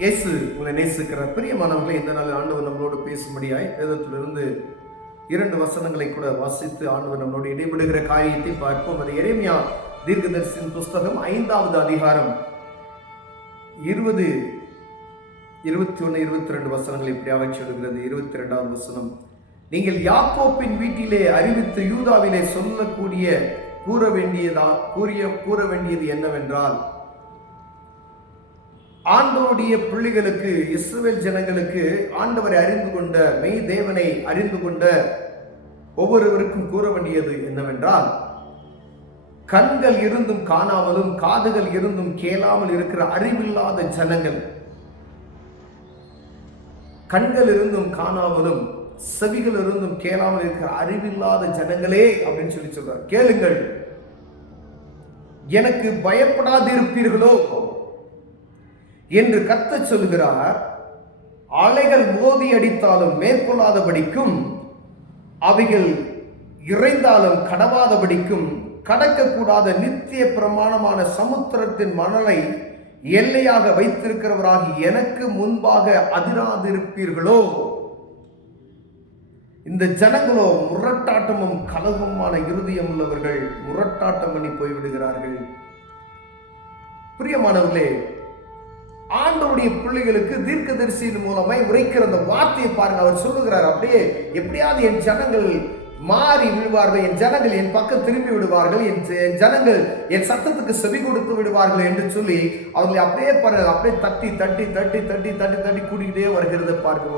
இயேசு உங்களை நேசிக்கிறார். பிரியமானவர்களே, இந்த நாள் ஆண்டவர் நம்மளோடு பேசும்படியாய் வேதத்திலிருந்து 2 வசனங்களை கூட வாசித்து ஆண்டவர் நம்மளோடு இடைபடுகிற காரியத்தை பார்ப்போம். அது எரேமியா தீர்க்கதரிசியின் புஸ்தகம் 5வது அதிகாரம் 20, 21, 22 வசனங்கள் இப்படியாக சொல்கிறது. 22வது வசனம்: நீங்கள் யாக்கோப்பின் வீட்டிலே அறிவித்து யூதாவிலே கூற வேண்டியது என்னவென்றால், ஆண்டவருடைய பிள்ளைகளுக்கு, இஸ்ரவேல் ஜனங்களுக்கு ஆண்டவரை அறிந்து கொண்ட மெய் தேவனை அறிந்து கொண்ட ஒவ்வொருவருக்கும் கூற வேண்டியது என்னவென்றால், கண்கள் இருந்தும் காணாமலும் காதுகள் இருந்தும் கேளாமல் இருக்கிற அறிவில்லாத ஜனங்கள், கண்கள் இருந்தும் காணாமலும் செவிகள் இருந்தும் கேளாமல் இருக்கிற அறிவில்லாத ஜனங்களே அப்படின்னு சொல்லி சொல்றார். கேளுங்கள், எனக்கு பயப்படாதிருப்பீர்களோ என்று கர்த்தர் சொல்கிறார். அலைகள் மோதி அடித்தாலும் மேற்கொள்ளாதபடிக்கும், அவைகள் இறைந்தாலும் கடவாதபடிக்கும், கடக்கக்கூடாத நித்திய பிரமாணமான சமுத்திரத்தின் மணலை எல்லையாக வைத்திருக்கிறவராகி எனக்கு முன்பாக அதிராதிருப்பீர்களோ? இந்த ஜனங்களோ முரட்டாட்டமும் கலகமான இருதயம் உள்ளவர்கள், முரட்டாட்டம் பண்ணி போய்விடுகிறார்கள். பிரியமானவர்களே, ஆண்டவருடைய பிள்ளைகளுக்கு தீர்க்கதரிசியின் மூலமாய் உரைக்கிற அந்த வார்த்தையை பாருங்க. அவர் சொல்லுகிறார், அப்படியே எப்படியாவது என் ஜனங்கள் மாறி விடுவார்கள், என் ஜனங்கள் என் பக்கம் திரும்பி விடுவார்கள், என் ஜனங்கள் என் சத்தத்துக்கு செவி கொடுத்து விடுவார்கள் என்று சொல்லி அவர்களை அப்படியே அப்படியே தட்டி தட்டி தட்டி தட்டி தட்டி தட்டி கூட்டிகிட்டே வருகிறத பார்க்கணும்.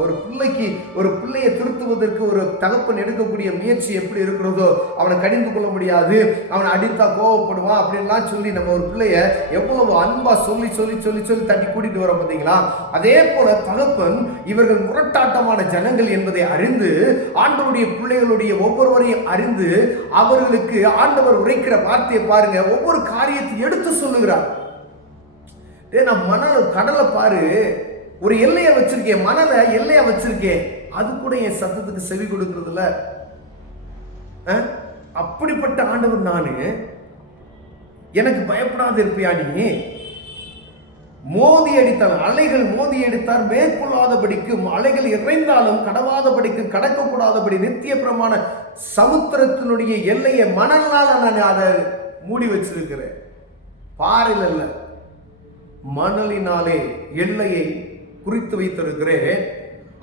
ஒரு பிள்ளையை திருத்துவதற்கு ஒரு தகப்பன் எடுக்கக்கூடிய முயற்சி எப்படி இருக்கிறதோ, அவனை கடிந்து கொள்ள முடியாது, அவனை அடித்தா கோவப்படுவான் அப்படின்லாம் சொல்லி நம்ம ஒரு பிள்ளைய எவ்வளவு அன்பா சொல்லி சொல்லி சொல்லி சொல்லி தட்டி கூட்டிட்டு வரோம் பார்த்தீங்களா? அதே போல தகப்பன் இவர்கள் முரட்டாட்டமான ஜனங்கள் என்பதை அறிந்து, ஆண்டவருடைய பிள்ளைகளுடைய ஒவ்வொருவரையும் அறிந்து, அவர்களுக்கு ஆண்டவர் உரைக்கிற வார்த்தையை பாருங்க. ஒவ்வொரு காரியத்தை எடுத்து சொல்லுகிறார். நான் கடலை பாரு, ஒரு எல்லையை வச்சிருக்கேன், மணலை எல்லையா வச்சிருக்கேன், அது கூட என் சத்தத்துக்கு செவி கொடுக்கிறது இல்ல. அப்படிப்பட்ட ஆண்டவர் நானு, எனக்கு பயப்படாது இருப்பியா நீ? மோதி அடித்தால் அலைகள் மோதி அடித்தார் மேற்கொள்ளாதபடிக்கும், அலைகள் இறைந்தாலும் கடவாதபடிக்கும், கடக்கக்கூடாதபடி நித்திய பிரமாண சமுத்திரத்தினுடைய எல்லையை மணலால் நான் அதை மூடி வச்சிருக்கிறேன். பாறையில் அல்ல, மணலினாலே எல்லையை குறித்து வைத்திருக்கிறேன்.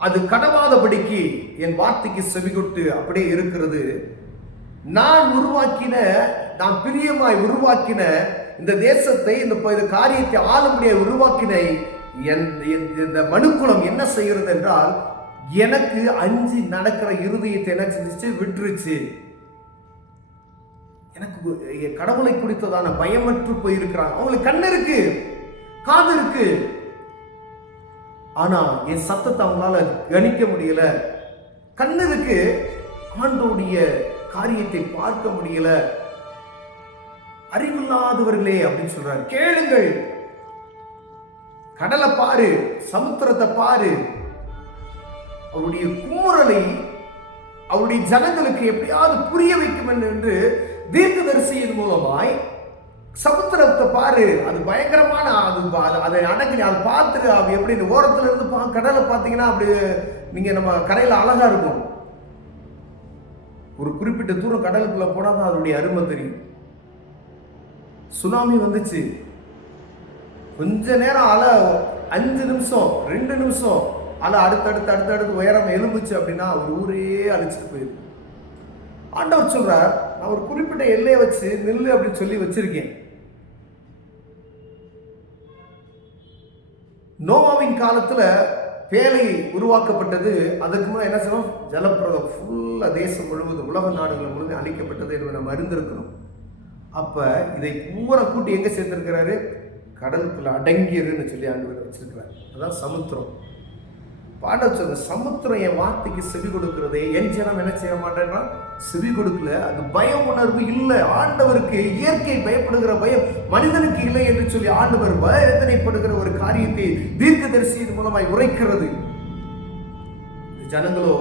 அது கடவாதபடிக்கு என் வார்த்தைக்கு செவிகொட்டு அப்படியே இருக்கிறது. நான் பிரியமாய் உருவாக்கின இந்த தேசத்தை, இந்த காரியத்தை ஆளும்படியாக உருவாக்கின இந்த மனுக்குலம் என்ன செய்கிறது என்றால், எனக்கு அஞ்சு நடக்கிற இருதயத்தை என்ன செஞ்சிச்சு? விட்டுருச்சு. எனக்கு கடவுளை குறித்ததான பயமற்று போயிருக்கிறாங்க. அவங்களுக்கு கண்ணு இருக்கு, காது இருக்கு, ஆனா என் சத்தத்தை அவங்களால கணிக்க முடியல. கண்ணு இருக்கு, ஆண்டோடைய காரியத்தை பார்க்க முடியல. அறிவில்லாதவர்களே அப்படின்னு சொல்றாரு. கேளுங்கள், கடலை பாரு, சமுத்திரத்தை பாரு. அவருடைய குமுறலை அவருடைய ஜனங்களுக்கு எப்படியாவது புரிய வைக்கும் என்று தீர்க்கதரிசியின் மூலமாய் சமுத்திரத்தை பாரு, அது பயங்கரமான, அதை அடக்கி அதை பார்த்துட்டு அப்படி எப்படி ஓரத்துல இருந்து கடலை பார்த்தீங்கன்னா அப்படி நீங்க நம்ம கரையில அழகா இருக்கும். ஒரு குறிப்பிட்ட தூரம் கடலுக்குள்ள போனாதான் அதனுடைய அருமை தெரியும். சுனாமி வந்துச்சு, கொஞ்ச நேரம் அலை 5 நிமிஷம் 2 நிமிஷம் அலை அடுத்தடுத்து உயரம் எழும்புச்சு அப்படின்னா ஒரு ஊரே அழிச்சிட்டு போயிருக்கு. ஆண்டவர் சொல்றார், நான் ஒரு குறிப்பிட்ட எல்லையை வச்சு நில்லு அப்படின்னு சொல்லி வச்சிருக்கேன். நோவாவின் காலத்துல பேழை உருவாக்கப்பட்டது. அதற்கு முன்னாடி என்ன செய்யணும்? ஜலப்பிரதம் ஃபுல்லா தேசம் முழுவதும், உலக நாடுகள் முழுவதும் அழிக்கப்பட்டது என்று நம்ம அறிந்திருக்கணும். அப்ப இதை பூரா கூட்டி எங்க சேர்த்திருக்கிறாரு? கடலுக்குள்ள அடங்கியதுன்னு சொல்லி ஆண்டவர் வச்சிருக்கிறார். அதான் சமுத்திரம். பாண்டவர் சொல்ற, சமுத்திரம் என் வார்த்தைக்கு செவி கொடுக்கிறதே, என் ஜனம் என்ன செய்ய மாட்டேன்னா செவி கொடுக்கல. அது பய உணர்வு இல்லை. ஆண்டவருக்கு இயற்கை பயப்படுகிற பயம் மனிதனுக்கு இல்லை என்று சொல்லி ஆண்டவர் வேதனைப்படுகிற ஒரு காரியத்தை தீர்க்கதரிசியின் மூலமாய் உரைக்கிறது. ஜனங்களோ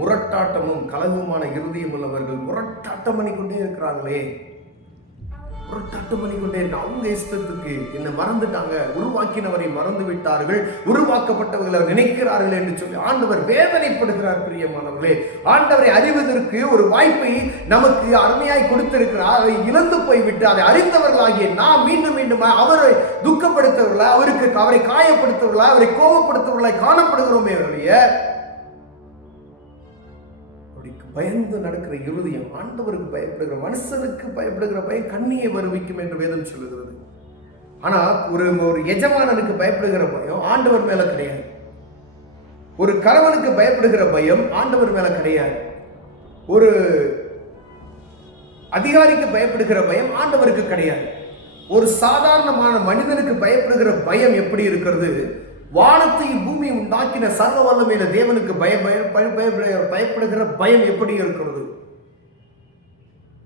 முரட்டாட்டமும் கலகமான இருதயம் உள்ளவர்கள், முரட்டாட்டம் பண்ணிக்கொண்டே இருக்கிறார்களே. ஒரு தட்டு பண்ணி கொண்டே இருக்க. அவங்க இஷ்டத்துக்கு என்னை மறந்துட்டாங்க, உருவாக்கினவரை மறந்து விட்டார்கள், உருவாக்கப்பட்டவர்களை நினைக்கிறார்கள் என்று சொல்லி ஆண்டவர் வேதனைப்படுகிறார். பிரியமானவர்களே, ஆண்டவரை அறிவதற்கு ஒரு வாய்ப்பை நமக்கு அருமையாய் கொடுத்திருக்கிறார். அதை இழந்து போய்விட்டு அதை அறிந்தவர்களாகிய நாம் மீண்டும் மீண்டும் அவரை துக்கப்படுத்தவர்களா, அவரை காயப்படுத்தவர்களா, அவரை கோபப்படுத்தவர்களாய் காணப்படுகிறோமே ஒழிய பயந்து நடக்கிற இருதயம், ஆண்டவருக்கு பயப்படுகிற மனுஷனுக்கு பயப்படுகிற பயம் கண்ணியை வருவிக்கும் என்று வேதம் சொல்லுகிறது. ஆனா ஒரு எஜமானனுக்கு பயப்படுகிற பயம் ஆண்டவர் மேல கிடையாது. ஒரு கணவனுக்கு பயப்படுகிற பயம் ஆண்டவர் மேல கிடையாது. ஒரு அதிகாரிக்கு பயப்படுகிற பயம் ஆண்டவருக்கு கிடையாது. ஒரு சாதாரணமான மனிதனுக்கு பயப்படுகிற பயம் எப்படி இருக்கிறது? வானத்தையும் பூமியை உண்டாக்கின சர்வ வல்லமையில தேவனுக்கு பயப்படுகிற பயம் எப்படி இருக்கிறது?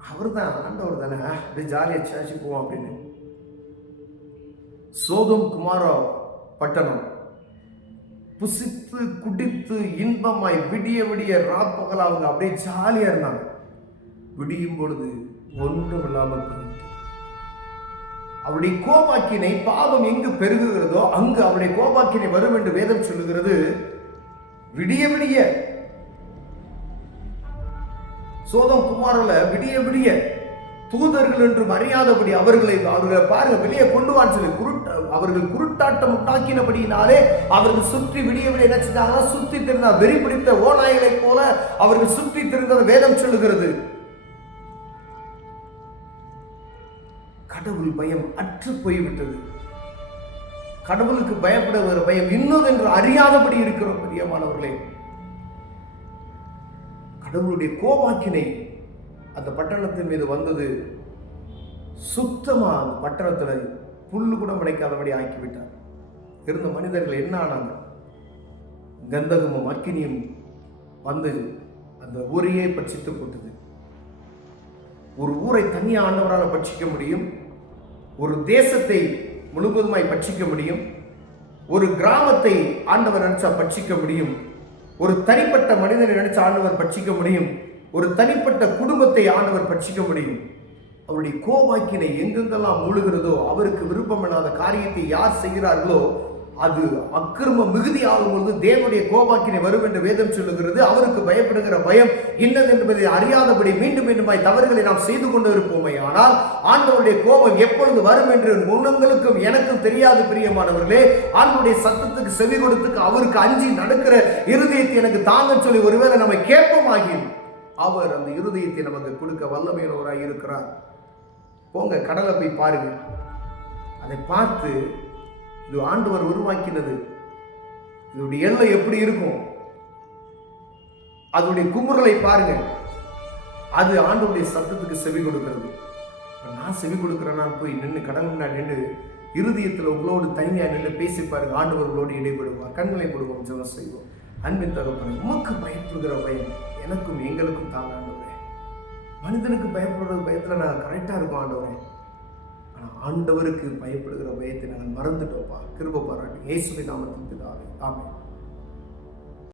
அவர் தான் ஆண்டவர் தானே, அப்படி ஜாலியா சாச்சி போவோம் அப்படின்னு. சோதோம் குமாரா பட்டணம் புசித்து குடித்து இன்பமாய் விடிய விடிய ராப்பகல் அவங்க அப்படியே ஜாலியா இருந்தாங்க. விடியும் பொழுது ஒன்றும் இல்லாமல் அவருடைய கோபாக்கினை, பாவம் எங்கு பெருகுகிறதோ அங்கு அவருடைய கோபாக்கினை வரும் என்று வேதம் சொல்லுகிறது. விடிய விடிய சோதம் குமாரல விடிய விடிய தூதர்கள் என்று அறியாதபடி அவர்களை பாருங்க வெளியே கொண்டு வான்னு சொல்லி அவர்கள் குருட்டாட்டம் உண்டாக்கினபடியினாலே அவர்கள் சுற்றி விடிய விடிய என்ன செஞ்சாங்கன்னா சுற்றி திரிந்த வெறி பிடித்த ஓநாய்களை போல அவர்கள் சுற்றி திரிந்ததை வேதம் சொல்லுகிறது. கடவுள் பயம் அற்று போய்விட்டது. கடவுளுக்கு பயப்படுகிற பயம் இன்னும் என்று அறியாதபடி இருக்கிறோம். பிரியமானவர்களே, கடவுளுடைய கோபாக்கினை அந்த பட்டணத்தின் மீது வந்தது. சுத்தமா அந்த பட்டணத்துல புல்லு கூட முளைக்காதபடி ஆக்கிவிட்டார். இருந்த மனிதர்கள் என்ன ஆனாங்க? கந்தகமும் அக்கினியும் வந்து அந்த ஊரையே பட்சித்து போட்டது. ஒரு ஊரை தனியா ஆண்டவரால் பட்சிக்க முடியும், ஒரு தேசத்தை முழுவதுமாய் பட்சிக்க முடியும், ஒரு கிராமத்தை ஆண்டவர் நினைச்சா பட்சிக்க முடியும், ஒரு தனிப்பட்ட மனிதனை நினைச்சா ஆண்டவர் பட்சிக்க முடியும், ஒரு தனிப்பட்ட குடும்பத்தை ஆண்டவர் பட்சிக்க முடியும். அவருடைய கோபாக்கினை எங்கெங்கெல்லாம் மூழ்கிறதோ, அவருக்கு விருப்பமில்லாத காரியத்தை யார் செய்கிறார்களோ அது அக்கிரம மிகுதி ஆகும் பொழுது தேவனுடைய கோபாக்கினை வரும் என்று வேதம் சொல்லுகிறது. அவருக்கு பயப்படுகிற பயம் இன்னது என்பதை அறியாதபடி மீண்டும் மீண்டுமாய் தவறுகளை நாம் செய்து கொண்டு இருப்போமே. ஆனால் ஆண்டவருடைய கோபம் எப்பொழுது வரும் என்று உங்களுக்கும் எனக்கும் தெரியாது. பிரியமானவர்களே, ஆண்டவருடைய சத்தத்துக்கு செவி கொடுத்துக்கு அவருக்கு அஞ்சி நடக்கிற இருதயத்தை எனக்கு தாங்க சொல்லி ஒருவேளை நம்ம கேட்போமாகி அவர் அந்த இருதயத்தை நமக்கு கொடுக்க வல்லமையுள்ளவராக இருக்கிறார். போங்க, கடலை போய் பாருங்க. அதை பார்த்து இது ஆண்டவர் உருவாக்கினது, இதோடைய எல்லை எப்படி இருக்கும், அதோடைய குமுறலை பாருங்க. அது ஆண்டவருடைய சத்தத்துக்கு செவி கொடுக்கிறது. நான் செவி கொடுக்கிறேன்னா போய் நின்று கடல் முன்னாடி நின்று இருதயத்தில் உங்களோடு தனியா நின்று பேசி பாருங்க. ஆண்டவர் உங்களோடு இடைபடுவார். கண்களை போடுவோம், ஜெபம் செய்வோம். அன்பின் தகப்பனே, உமக்கு பயப்படுகிற பயம் எனக்கும் எங்களுக்கும் தாங்க ஆண்டவரே. மனிதனுக்கு பயப்படுற பயத்துல நான் கரெக்டா இருக்கும் ஆண்டவரே. ஆண்டவருக்கு பயப்படுகிற பயத்தை நாங்கள் மறந்துட்டோம்ப்பா. கிருபை பாராட்டி இயேசுவின் நாமத்தில் பிதாவே, ஆமென்.